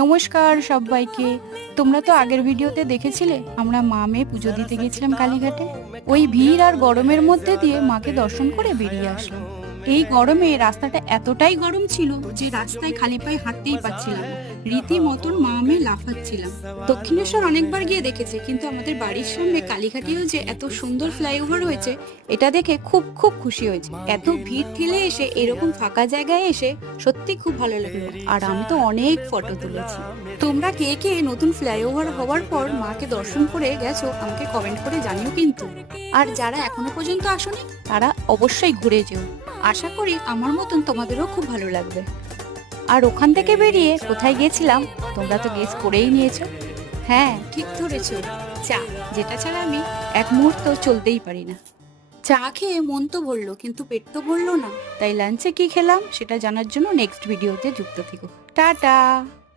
নমস্কার সবাইকে। তোমরা তো আগের ভিডিওতে দেখেছিলে আমরা মা মেয়ে পুজো দিতে গেছিলাম কালীঘাটে। ওই ভিড় আর গরমের মধ্যে দিয়ে মাকে দর্শন করে বেরিয়ে আসলাম। এই গরমে রাস্তাটা এতটাই গরম ছিল যে রাস্তায় খালি পায়ে হাঁটতেই পারছিলাম না। রীতিমতন মা মেয়ে লাফাচ্ছিলাম। দক্ষিণেশ্বর অনেকবার গিয়ে দেখেছে, কিন্তু আমাদের বাড়ির সামনে কালীঘাটেও যে এত সুন্দর ফ্লাইওভার হয়েছে এটা দেখে খুব খুব খুশি হয়েছে। এত ভিড় ঠেলে এসে এরকম ফাঁকা জায়গায় এসে সত্যি খুব ভালো লাগলো। আর আমি তো অনেক ফটো তুলেছি। তোমরা কে কে নতুন ফ্লাইওভার হওয়ার পর মাকে দর্শন করে গেছো আমাকে কমেন্ট করে জানিও কিন্তু। আর যারা এখনো পর্যন্ত আসোনি তারা অবশ্যই ঘুরে যেও। আশা করি আমার মতন তোমাদেরও খুব ভালো লাগবে। আর ওখান থেকে বেরিয়ে কোথায় গিয়েছিলাম তোমরা তো গেস করেই নিয়েছো। হ্যাঁ, ঠিক ধরেছো, চা, যেটা ছাড়া আমি এক মুহূর্ত চলতেই পারি না। চা খেয়ে মন তো ভরলো, কিন্তু পেট তো ভরলো না। তাই লাঞ্চে কি খেলাম সেটা জানার জন্য নেক্সট ভিডিওতে যুক্ত থেকো। টাটা।